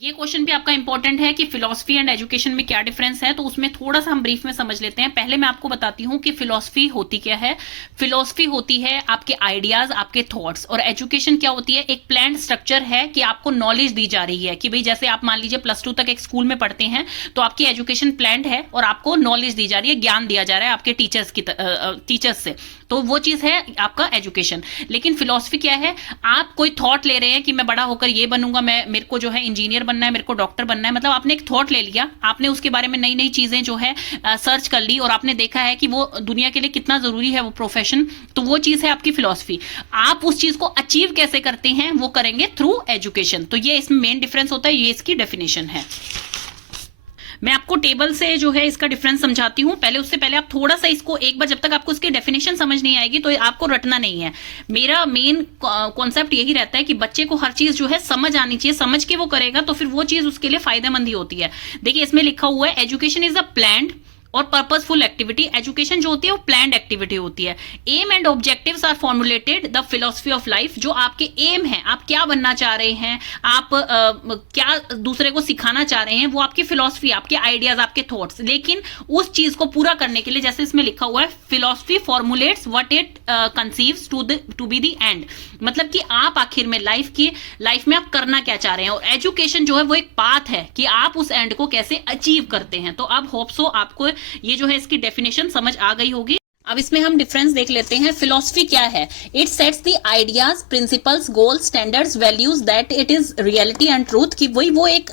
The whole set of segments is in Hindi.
ये क्वेश्चन भी आपका इंपॉर्टेंट है कि फिलॉसफी एंड एजुकेशन में क्या डिफरेंस है, तो उसमें थोड़ा सा हम ब्रीफ में समझ लेते हैं। पहले मैं आपको बताती हूँ कि फिलॉसफी होती क्या है। फिलॉसफी होती है आपके आइडियाज, आपके थॉट्स, और एजुकेशन क्या होती है, एक प्लान स्ट्रक्चर है कि आपको नॉलेज दी जा रही है कि भाई जैसे आप मान लीजिए +2 तक एक स्कूल में पढ़ते हैं तो आपकी एजुकेशन प्लान है और आपको नॉलेज दी जा रही है, ज्ञान दिया जा रहा है आपके टीचर्स से, तो वो चीज है आपका एजुकेशन। लेकिन फिलॉसफी क्या है, आप कोई थॉट ले रहे हैं कि मैं बड़ा होकर ये बनूंगा, मेरे को जो है इंजीनियर बनना है, मेरे को डॉक्टर बनना है, मतलब आपने एक थॉट ले लिया, आपने उसके बारे में नई नई चीजें जो है सर्च कर ली और आपने देखा है कि वो दुनिया के लिए कितना जरूरी है वो प्रोफेशन, तो वो चीज है आपकी फिलॉसफी। आप उस चीज को अचीव कैसे करते हैं वो करेंगे थ्रू एजुकेशन। तो ये इसमें मेन डिफरेंस होता है, ये इसकी डेफिनेशन है। मैं आपको टेबल से जो है इसका डिफरेंस समझाती हूं। पहले उससे पहले आप थोड़ा सा इसको एक बार, जब तक आपको इसकी डेफिनेशन समझ नहीं आएगी तो आपको रटना नहीं है। मेरा मेन कॉन्सेप्ट यही रहता है कि बच्चे को हर चीज जो है समझ आनी चाहिए, समझ के वो करेगा तो फिर वो चीज उसके लिए फायदेमंद ही होती है। देखिए इसमें लिखा हुआ है एजुकेशन इज अ प्लान्ड और पर्पसफुल एक्टिविटी। एजुकेशन जो होती है वो प्लान्ड एक्टिविटी होती है। Aim and objectives are formulated the philosophy of life. जो आपके एम है, आप क्या बनना चाह रहे हैं, आप क्या दूसरे को सिखाना चाह रहे हैं, वो आपकी फिलॉसफी, आपके आइडियाज, आपके थॉट्स। लेकिन उस चीज को पूरा करने के लिए, जैसे इसमें लिखा हुआ है philosophy formulates what it conceives to be the end, मतलब कि आप आखिर में लाइफ में आप करना क्या चाह रहे हैं। और एजुकेशन जो है वो एक पाथ है कि आप उस एंड को कैसे अचीव करते हैं। तो अब होप सो आपको ये जो है इसकी डेफिनेशन समझ आ गई होगी। अब इसमें हम डिफरेंस देख लेते हैं। फिलॉसफी क्या है, it sets the ideas, principles, goals, standards, values that it is reality and truth. कि वही वो एक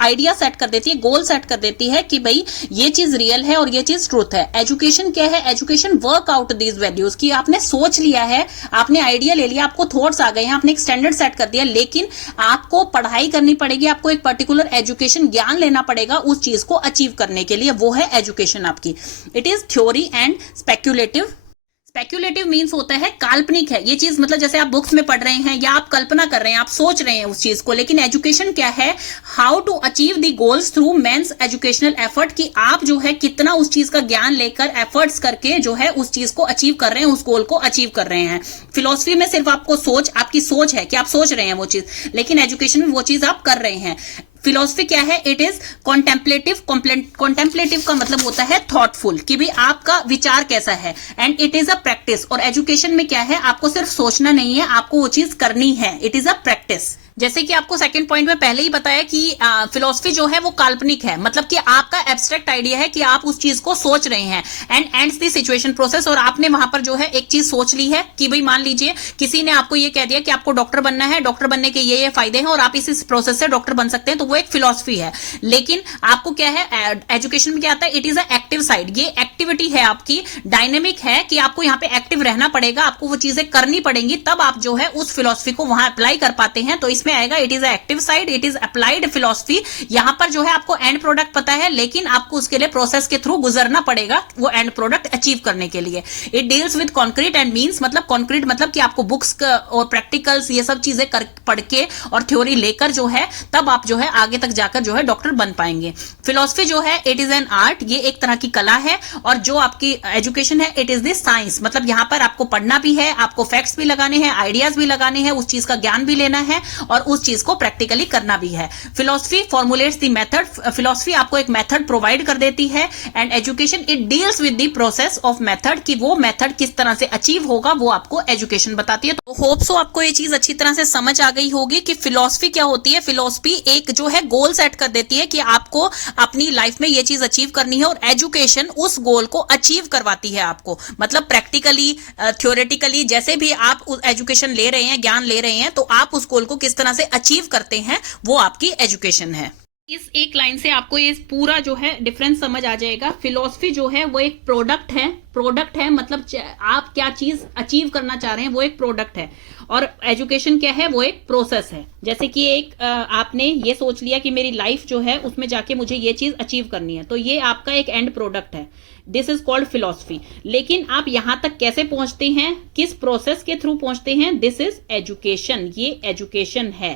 आइडिया सेट कर देती है, गोल सेट कर देती है कि भाई ये चीज रियल है और ये चीज ट्रूथ है। एजुकेशन क्या है, education work out these values. कि आपने सोच लिया है, आपने आइडिया ले लिया, आपको थॉट्स आ गए हैं, आपने एक स्टैंडर्ड सेट कर दिया, लेकिन आपको पढ़ाई करनी पड़ेगी, आपको एक पर्टिकुलर एजुकेशन ज्ञान लेना पड़ेगा उस चीज को अचीव करने के लिए, वो है एजुकेशन आपकी। It is theory and speculative means होता है काल्पनिक है ये चीज, मतलब जैसे आप बुक्स में पढ़ रहे हैं या आप कल्पना कर रहे हैं, आप सोच रहे हैं उस चीज को। लेकिन एजुकेशन क्या है, how to achieve the goals through means educational effort. कि आप जो है कितना उस चीज का ज्ञान लेकर एफर्ट्स करके जो है उस चीज को अचीव कर रहे हैं, उस गोल को अचीव कर रहे हैं। फिलॉसफी में सिर्फ आपकी सोच है कि आप सोच रहे हैं वो चीज, लेकिन एजुकेशन में वो चीज आप कर रहे हैं। फिलॉसफी क्या है, इट इज कॉन्टेम्पलेटिव। कॉन्टेम्पलेटिव का मतलब होता है थॉटफुल, कि भी आपका विचार कैसा है। And it is a practice. और एजुकेशन में क्या है, आपको सिर्फ सोचना नहीं है, आपको वो चीज करनी है। It is a practice. जैसे कि आपको सेकंड पॉइंट में पहले ही बताया कि फिलॉसफी जो है वो काल्पनिक है, मतलब कि आपका एब्स्ट्रैक्ट आइडिया है कि आप उस चीज को सोच रहे हैं। And ends the situation process. और आपने वहां पर जो है एक चीज सोच ली है कि भाई मान लीजिए किसी ने आपको ये कह दिया कि आपको डॉक्टर बनना है, डॉक्टर बनने के ये फायदे हैं और आप इस प्रोसेस से डॉक्टर बन सकते हैं, तो वो एक फिलॉसफी है। लेकिन आपको क्या है, एजुकेशन में क्या आता है, it is a active side. ये एक्टिविटी है आपकी, डायनेमिक है कि आपको यहाँ पे एक्टिव रहना पड़ेगा, आपको वो चीजें करनी पड़ेंगी, तब आप जो है उस फिलॉसफी को वहां अप्लाई कर पाते हैं। तो इसमें आएगा it is active side, it is applied philosophy. यहां पर जो है आपको एंड प्रोडक्ट पता है, लेकिन आपको उसके लिए प्रोसेस के थ्रू गुजरना पड़ेगा वो एंड प्रोडक्ट अचीव करने के लिए। It deals with concrete and means, मतलब कॉन्क्रीट मतलब कि आपको बुक्स और प्रैक्टिकल्स ये सब चीजें पढ़ के और थ्योरी लेकर जो है तब आप जो है आगे तक जाकर जो है डॉक्टर बन पाएंगे। फिलॉसफी जो है इट इज एन आर्ट, ये एक तरह की कला है। और जो आपकी एजुकेशन है इट इज द साइंस, मतलब यहां पर आपको पढ़ना भी है, आपको फैक्ट्स भी लगाने हैं, आइडियाज भी लगाने हैं, उस चीज का ज्ञान भी लेना है और उस चीज को प्रैक्टिकली करना भी है। Philosophy formulates the method. Philosophy आपको एक मेथड प्रोवाइड कर देती है। And education it deals with the process of method, कि वो मेथड किस तरह से अचीव होगा वो आपको एजुकेशन बताती है। तो होप सो आपको ये चीज अच्छी तरह से समझ आ गई होगी कि फिलॉसफी क्या होती है। फिलॉसफी एक जो है गोल सेट कर देती है कि आपको अपनी लाइफ में ये चीज अचीव करनी है, और एजुकेशन उस गोल को अचीव करवाती है आपको, मतलब प्रैक्टिकली, थ्योरेटिकली, जैसे भी आप एजुकेशन ले रहे हैं, ज्ञान ले रहे हैं, तो आप उस गोल को किस तरह से अचीव करते हैं वो आपकी एजुकेशन है। इस एक लाइन से आपको ये पूरा जो है डिफरेंस समझ आ जाएगा। फिलॉसफी जो है वो एक प्रोडक्ट है, मतलब आप क्या चीज अचीव करना चाह रहे हैं वो एक प्रोडक्ट है। और एजुकेशन क्या है, वो एक प्रोसेस है। जैसे कि एक आपने ये सोच लिया कि मेरी लाइफ जो है उसमें जाके मुझे ये चीज अचीव करनी है, तो ये आपका एक एंड प्रोडक्ट है। This is called philosophy. लेकिन आप यहां तक कैसे पहुंचते हैं, किस प्रोसेस के थ्रू पहुंचते हैं, दिस इज एजुकेशन। ये एजुकेशन है।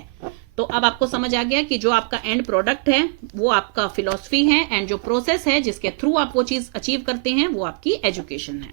तो अब आपको समझ आ गया कि जो आपका एंड प्रोडक्ट है वो आपका फिलॉसफी है, एंड जो प्रोसेस है जिसके थ्रू आप वो चीज अचीव करते हैं वो आपकी एजुकेशन है।